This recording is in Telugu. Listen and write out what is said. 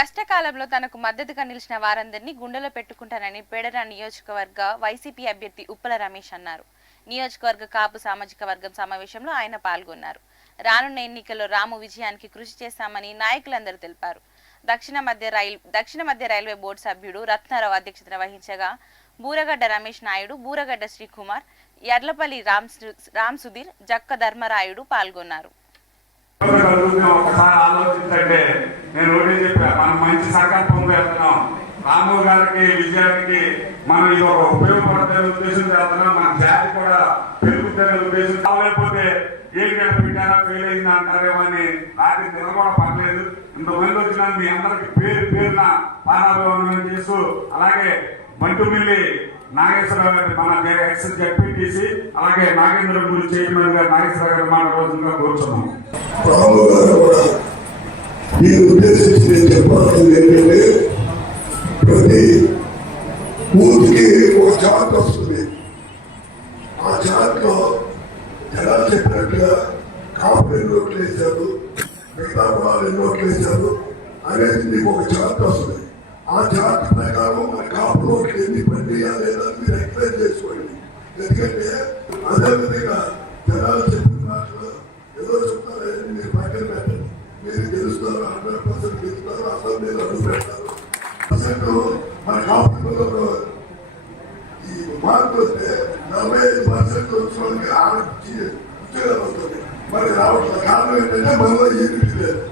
కష్టకాలంలో తనకు మద్దతుగా నిలిచిన వారందరినీ గుండెలో పెట్టుకుంటానని పేడర నియోజకవర్గ వైసీపీ అభ్యర్థి ఉప్పల రమేష్ అన్నారు. నియోజకవర్గ కాపు సామాజిక వర్గం సమావేశంలో ఆయన పాల్గొన్నారు. రానున్న ఎన్నికల్లో రాము విజయానికి కృషి చేస్తామని నాయకులందరూ తెలిపారు. దక్షిణ మధ్య రైల్వే బోర్డు సభ్యుడు రత్నారావు అధ్యక్షతన వహించగా బూరగడ్డ రమేష్ నాయుడు, బూరగడ్డ శ్రీకుమార్, యర్లపల్లి రామ్ సుధీర్, జక్క ధర్మరాయుడు పాల్గొన్నారు. ఒకసారి ఆలోచించంటే నేను ఒకటి చెప్పా, మనం మంచి సంకల్పం చేస్తున్నాం. రాము గారికి విజయానికి మనం ఇది ఒక ఉపయోగపడుతున్న ఉద్దేశం చేస్తున్నాం. మన జాతి కూడా పెరుగుతున్న ఉద్దేశం కాలేకపోతే ఏం పెట్టారా ఫెయిల్ అయిందా అంటారేమో అని రాత్రి నిద్ర కూడా పడలేదు. ఇంతమంది వచ్చినా మీ అందరికి పేరు పేరున పాదాభివందనం చేస్తూ, అలాగే బంటుమిల్లి నాగేశ్వరరావు గారి మన ఎక్స్ జడ్పీటీసీ, అలాగే నాగేంద్ర గురి చైర్మన్ గారు నాగేశ్వరరావు గారు మన రోజుగా కూర్చున్నాం. రాము గారు కూడా ఈ ఉద్దేశించి చెప్పాల్సింది ఏంటంటే, ప్రతి ఊరికి ఒక చార్ట్ వస్తుంది. ఆ చార్ట్ లో ఎలా చెప్పినట్టుగా కాపు ఎన్ని ఓట్లు వేశారు, మిగతా వాళ్ళు ఎన్ని ఓట్లు వేశారు అనేది మీకు ఒక చార్ట్ వస్తుంది. ఆ చార్ట్ ప్రకారం మన కాపు ఓట్లు ఎన్ని పనిచేయాలి లేదా మీరు ఎక్స్ప్లెయిన్ చేసుకోండి. ఎందుకంటే అదేవిధంగా జనాలు చెప్పిన మాటలు ఏదో చెప్తారు, మీరు పక్కన పెట్టండి. మీరు గెలుస్తారు, 100% గెలుస్తారు, అసలు మీరు అడుగు పెడతారు. మన కాపులో ఈ మార్పులు వస్తే 45% వచ్చిన వాళ్ళకి ఉద్యోగాలు వస్తుంది. మరి రావట్లేదు. కారణం ఏంటంటే మనలో యూనిటీ లేదు.